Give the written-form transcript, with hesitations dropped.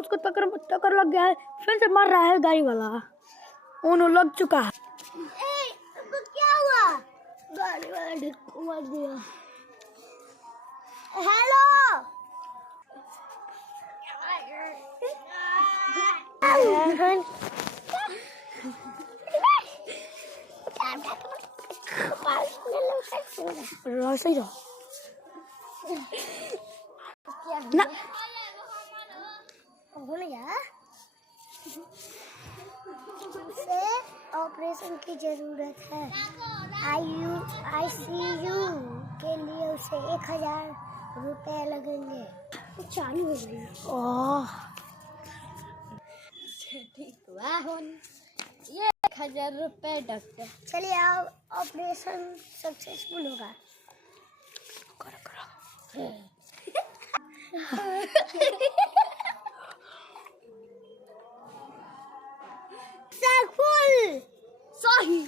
उसको टक्कर लग गया है, फिर से मार रहा है गाड़ी वाला। उन्हों लग चुका है। तो क्या हुआ? गाड़ी वाला ढिक्कू मार दिया। हेलो सही रहो ना। उसे ऑपरेशन की जरूरत है। ICU के लिए उसे 1000 रुपए लगेंगे। चालू हो गई। ओह ठीक हुआ ये 1000 रुपए डॉक्टर। चलिए अब ऑपरेशन सक्सेसफुल होगा। सक्सेसफुल। सही